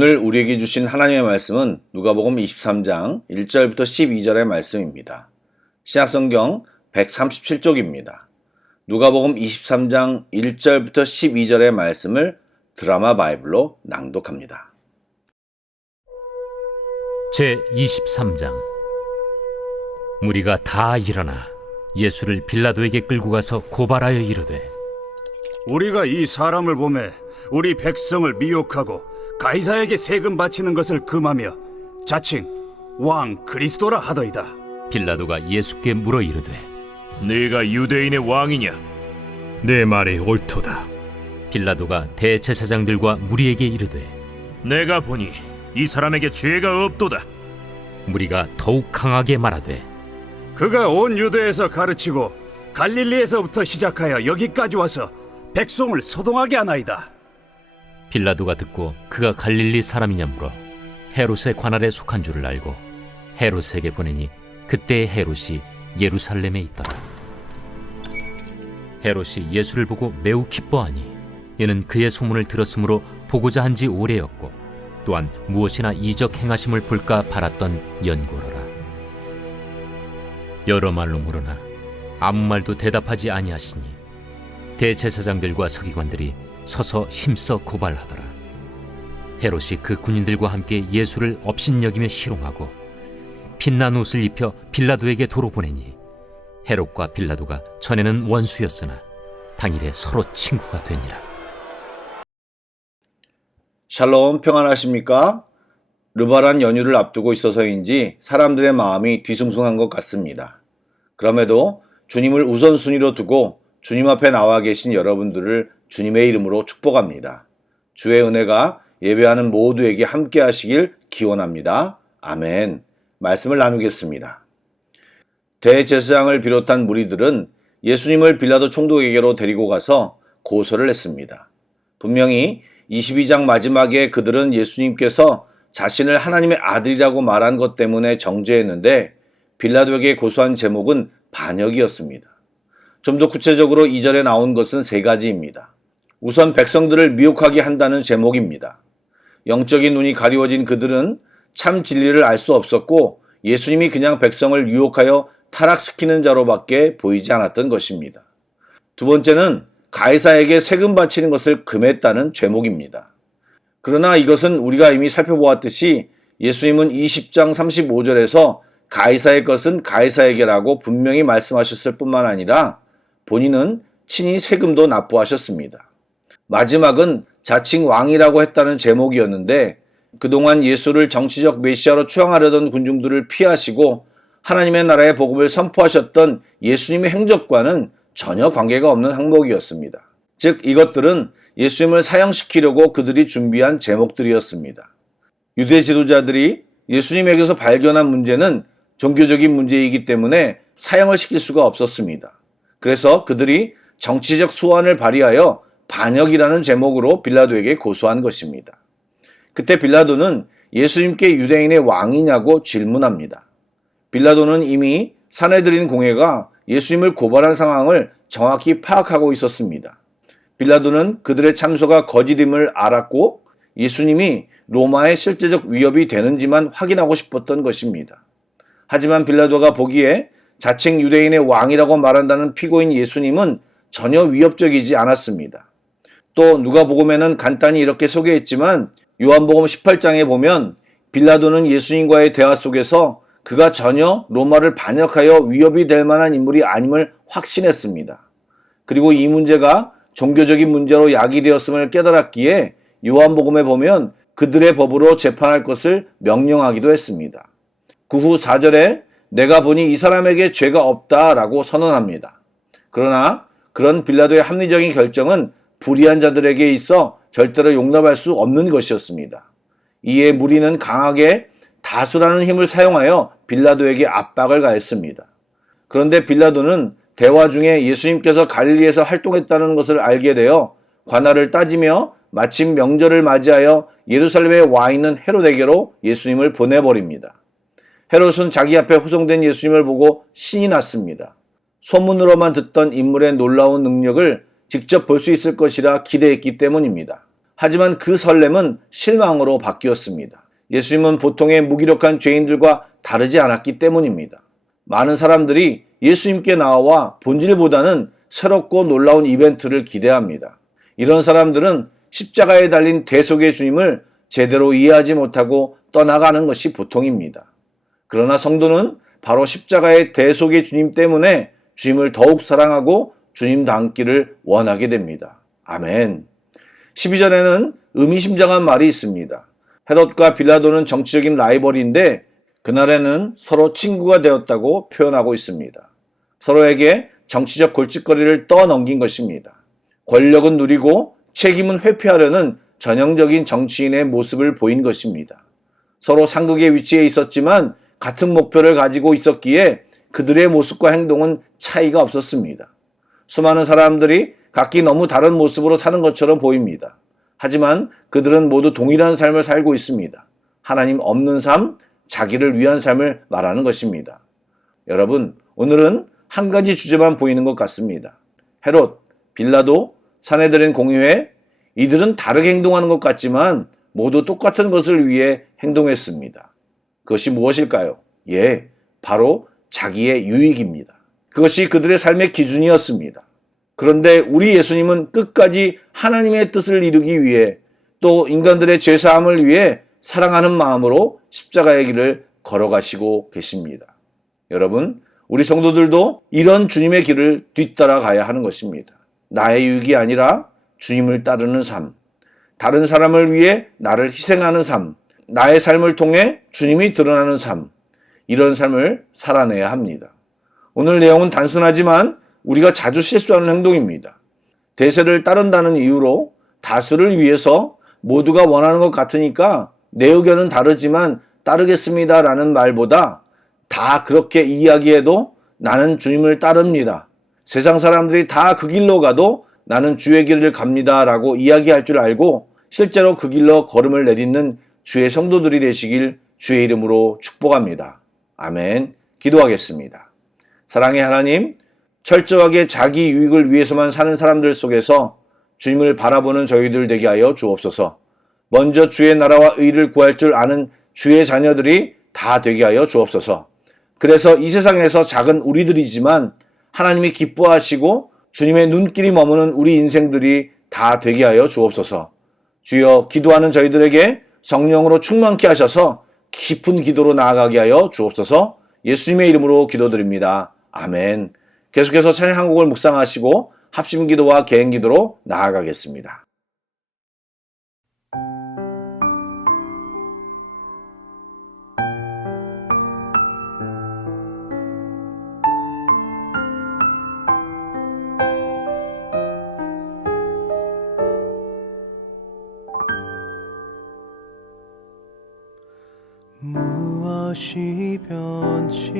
오늘 우리에게 주신 하나님의 말씀은 누가복음 23장 1절부터 12절의 말씀입니다. 신약성경 137쪽입니다. 누가복음 23장 1절부터 12절의 말씀을 드라마 바이블로 낭독합니다. 제23장. 무리가 다 일어나 예수를 빌라도에게 끌고 가서 고발하여 이르되, 우리가 이 사람을 보매 우리 백성을 미혹하고 가이사에게 세금 바치는 것을 금하며 자칭 왕 그리스도라 하더이다. 빌라도가 예수께 물어 이르되, 네가 유대인의 왕이냐? 내 말이 옳도다. 빌라도가 대제사장들과 무리에게 이르되, 내가 보니 이 사람에게 죄가 없도다. 무리가 더욱 강하게 말하되, 그가 온 유대에서 가르치고 갈릴리에서부터 시작하여 여기까지 와서 백성을 소동하게 하나이다. 빌라도가 듣고 그가 갈릴리 사람이냐 물어 헤롯의 관할에 속한 줄을 알고 헤롯에게 보내니 그때의 헤롯이 예루살렘에 있더라. 헤롯이 예수를 보고 매우 기뻐하니 이는 그의 소문을 들었으므로 보고자 한 지 오래였고 또한 무엇이나 이적 행하심을 볼까 바랐던 연고로라. 여러 말로 물으나 아무 말도 대답하지 아니하시니 대제사장들과 서기관들이 서서 힘써 고발하더라. 헤롯이 그 군인들과 함께 예수를 업신여기며 희롱하고 빛난 옷을 입혀 빌라도에게 도로 보내니 헤롯과 빌라도가 전에는 원수였으나 당일에 서로 친구가 되니라. 샬롬, 평안하십니까? 르바란 연휴를 앞두고 있어서인지 사람들의 마음이 뒤숭숭한 것 같습니다. 그럼에도 주님을 우선순위로 두고 주님 앞에 나와 계신 여러분들을 주님의 이름으로 축복합니다. 주의 은혜가 예배하는 모두에게 함께 하시길 기원합니다. 아멘. 말씀을 나누겠습니다. 대제사장을 비롯한 무리들은 예수님을 빌라도 총독에게로 데리고 가서 고소를 했습니다. 분명히 22장 마지막에 그들은 예수님께서 자신을 하나님의 아들이라고 말한 것 때문에 정죄했는데 빌라도에게 고소한 제목은 반역이었습니다. 좀 더 구체적으로 2절에 나온 것은 세 가지입니다. 우선 백성들을 미혹하게 한다는 제목입니다. 영적인 눈이 가리워진 그들은 참 진리를 알 수 없었고 예수님이 그냥 백성을 유혹하여 타락시키는 자로밖에 보이지 않았던 것입니다. 두 번째는 가이사에게 세금 바치는 것을 금했다는 죄목입니다. 그러나 이것은 우리가 이미 살펴보았듯이 예수님은 20장 35절에서 가이사의 것은 가이사에게라고 분명히 말씀하셨을 뿐만 아니라 본인은 친히 세금도 납부하셨습니다. 마지막은 자칭 왕이라고 했다는 제목이었는데 그동안 예수를 정치적 메시아로 추앙하려던 군중들을 피하시고 하나님의 나라의 복음을 선포하셨던 예수님의 행적과는 전혀 관계가 없는 항목이었습니다. 즉 이것들은 예수님을 사형시키려고 그들이 준비한 제목들이었습니다. 유대 지도자들이 예수님에게서 발견한 문제는 종교적인 문제이기 때문에 사형을 시킬 수가 없었습니다. 그래서 그들이 정치적 소환을 발휘하여 반역이라는 제목으로 빌라도에게 고소한 것입니다. 그때 빌라도는 예수님께 유대인의 왕이냐고 질문합니다. 빌라도는 이미 산헤드린 공회가 예수님을 고발한 상황을 정확히 파악하고 있었습니다. 빌라도는 그들의 참소가 거짓임을 알았고 예수님이 로마의 실제적 위협이 되는지만 확인하고 싶었던 것입니다. 하지만 빌라도가 보기에 자칭 유대인의 왕이라고 말한다는 피고인 예수님은 전혀 위협적이지 않았습니다. 또 누가복음에는 간단히 이렇게 소개했지만 요한복음 18장에 보면 빌라도는 예수님과의 대화 속에서 그가 전혀 로마를 반역하여 위협이 될 만한 인물이 아님을 확신했습니다. 그리고 이 문제가 종교적인 문제로 야기되었음을 깨달았기에 요한복음에 보면 그들의 법으로 재판할 것을 명령하기도 했습니다. 그 후 4절에 내가 보니 이 사람에게 죄가 없다라고 선언합니다. 그러나 그런 빌라도의 합리적인 결정은 불의한 자들에게 있어 절대로 용납할 수 없는 것이었습니다. 이에 무리는 강하게 다수라는 힘을 사용하여 빌라도에게 압박을 가했습니다. 그런데 빌라도는 대화 중에 예수님께서 갈릴리에서 활동했다는 것을 알게 되어 관할을 따지며 마침 명절을 맞이하여 예루살렘에 와 있는 헤롯에게로 예수님을 보내버립니다. 헤롯은 자기 앞에 호송된 예수님을 보고 신이 났습니다. 소문으로만 듣던 인물의 놀라운 능력을 직접 볼 수 있을 것이라 기대했기 때문입니다. 하지만 그 설렘은 실망으로 바뀌었습니다. 예수님은 보통의 무기력한 죄인들과 다르지 않았기 때문입니다. 많은 사람들이 예수님께 나와 본질보다는 새롭고 놀라운 이벤트를 기대합니다. 이런 사람들은 십자가에 달린 대속의 주님을 제대로 이해하지 못하고 떠나가는 것이 보통입니다. 그러나 성도는 바로 십자가의 대속의 주님 때문에 주님을 더욱 사랑하고 주님 닮기를 원하게 됩니다. 아멘. 12절에는 의미심장한 말이 있습니다. 헤롯과 빌라도는 정치적인 라이벌인데 그날에는 서로 친구가 되었다고 표현하고 있습니다. 서로에게 정치적 골칫거리를 떠넘긴 것입니다. 권력은 누리고 책임은 회피하려는 전형적인 정치인의 모습을 보인 것입니다. 서로 상극의 위치에 있었지만 같은 목표를 가지고 있었기에 그들의 모습과 행동은 차이가 없었습니다. 수많은 사람들이 각기 너무 다른 모습으로 사는 것처럼 보입니다. 하지만 그들은 모두 동일한 삶을 살고 있습니다. 하나님 없는 삶, 자기를 위한 삶을 말하는 것입니다. 여러분, 오늘은 한 가지 주제만 보이는 것 같습니다. 헤롯, 빌라도, 산헤드린 공의회, 이들은 다르게 행동하는 것 같지만 모두 똑같은 것을 위해 행동했습니다. 그것이 무엇일까요? 예, 바로 자기의 유익입니다. 그것이 그들의 삶의 기준이었습니다. 그런데 우리 예수님은 끝까지 하나님의 뜻을 이루기 위해 또 인간들의 죄사함을 위해 사랑하는 마음으로 십자가의 길을 걸어가시고 계십니다. 여러분, 우리 성도들도 이런 주님의 길을 뒤따라 가야 하는 것입니다. 나의 유익이 아니라 주님을 따르는 삶, 다른 사람을 위해 나를 희생하는 삶, 나의 삶을 통해 주님이 드러나는 삶, 이런 삶을 살아내야 합니다. 오늘 내용은 단순하지만 우리가 자주 실수하는 행동입니다. 대세를 따른다는 이유로 다수를 위해서 모두가 원하는 것 같으니까 내 의견은 다르지만 따르겠습니다라는 말보다 다 그렇게 이야기해도 나는 주님을 따릅니다. 세상 사람들이 다 그 길로 가도 나는 주의 길을 갑니다라고 이야기할 줄 알고 실제로 그 길로 걸음을 내딛는 주의 성도들이 되시길 주의 이름으로 축복합니다. 아멘. 기도하겠습니다. 사랑의 하나님, 철저하게 자기 유익을 위해서만 사는 사람들 속에서 주님을 바라보는 저희들 되게 하여 주옵소서. 먼저 주의 나라와 의를 구할 줄 아는 주의 자녀들이 다 되게 하여 주옵소서. 그래서 이 세상에서 작은 우리들이지만 하나님이 기뻐하시고 주님의 눈길이 머무는 우리 인생들이 다 되게 하여 주옵소서. 주여, 기도하는 저희들에게 성령으로 충만케 하셔서 깊은 기도로 나아가게 하여 주옵소서. 예수님의 이름으로 기도드립니다. 아멘. 계속해서 찬양 한 곡을 묵상하시고 합심기도와 개인기도로 나아가겠습니다. 무엇이 변치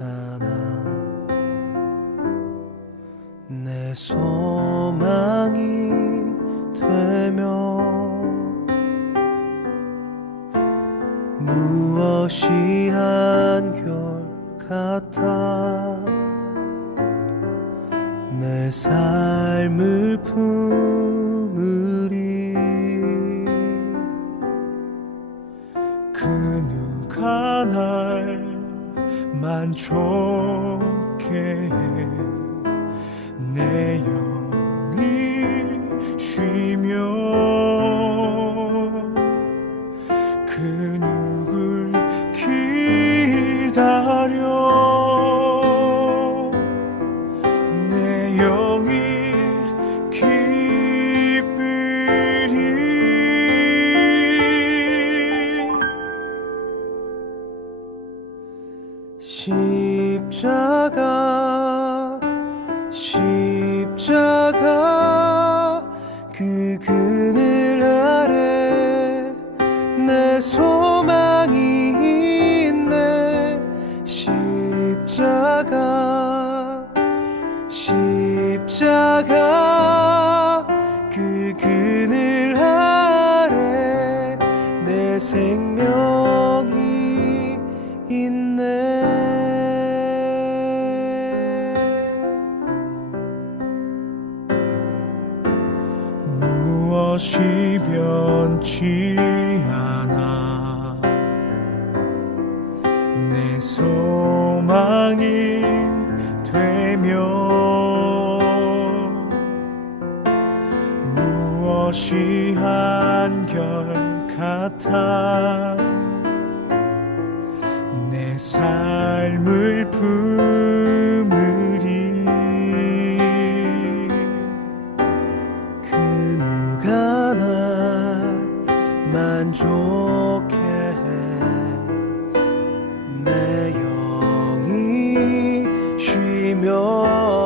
않아 내 소망이 되며 무엇이 한결같아 내 삶을 품으리 그 누가 날 만족해 해 내 영이 쉬며 그 누굴 기다려 내 영이 기쁘리 십자가 그 그늘 아래 내 소망이 있네 십자가 그 그늘 아래 내 생명이 있네 무엇이 변치 않아 내 소망이 되며 무엇이 한결같아 내 삶을 품으리 그 누가 날 만족해 내 영이 쉬며